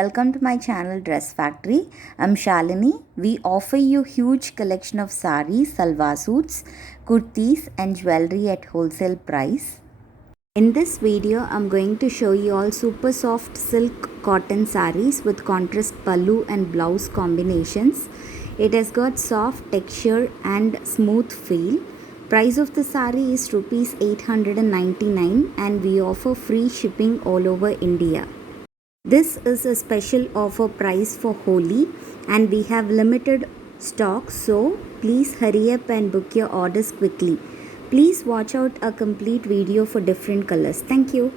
welcome to my channel Dress Factory. I'm Shalini. We offer you huge collection of sarees, salwar suits, kurtis and jewelry at wholesale price. In this video, I'm going to show you all super soft silk cotton sarees with contrast pallu and blouse combinations. It has got soft texture and smooth feel. Price of the saree is rupees 899 and we offer free shipping all over India. This is a special offer price for Holi and we have limited stock, so please hurry up and book your orders quickly. Please watch out a complete video for different colors. Thank you.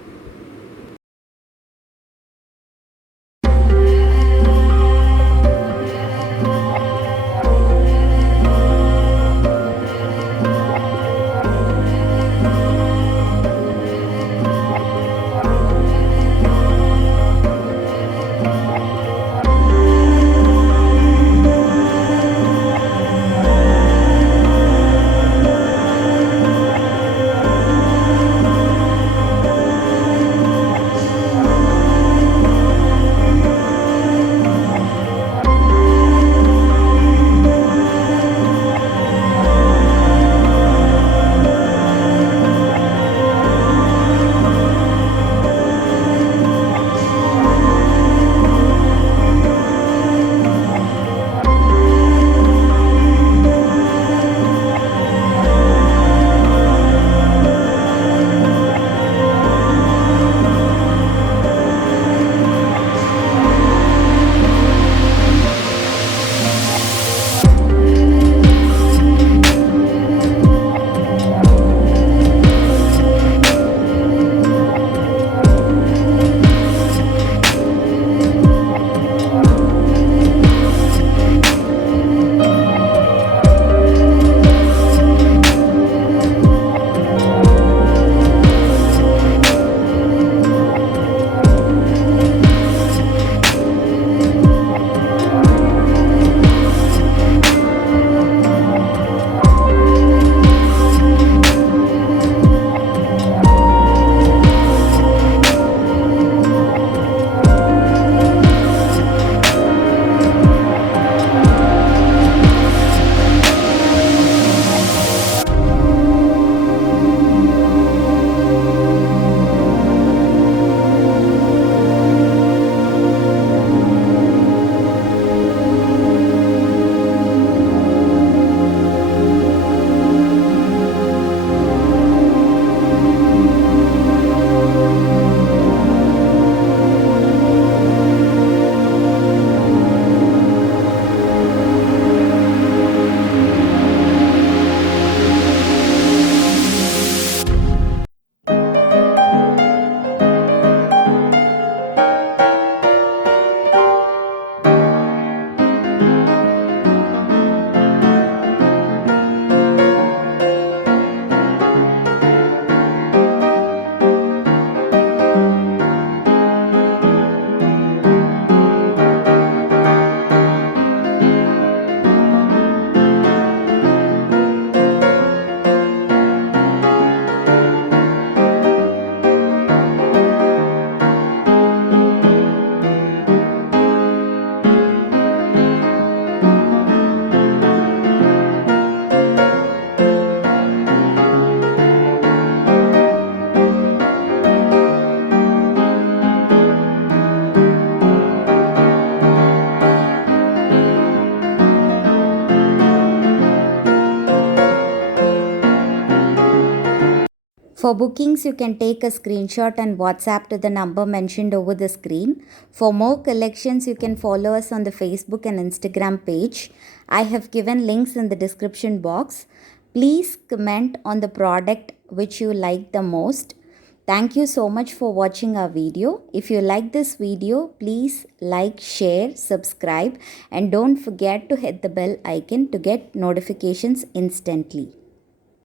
For bookings, you can take a screenshot and WhatsApp to the number mentioned over the screen. For more collections, you can follow us on the Facebook and Instagram page. I have given links in the description box. Please comment on the product which you like the most. Thank you so much for watching our video. If you like this video, please like, share, subscribe and don't forget to hit the bell icon to get notifications instantly.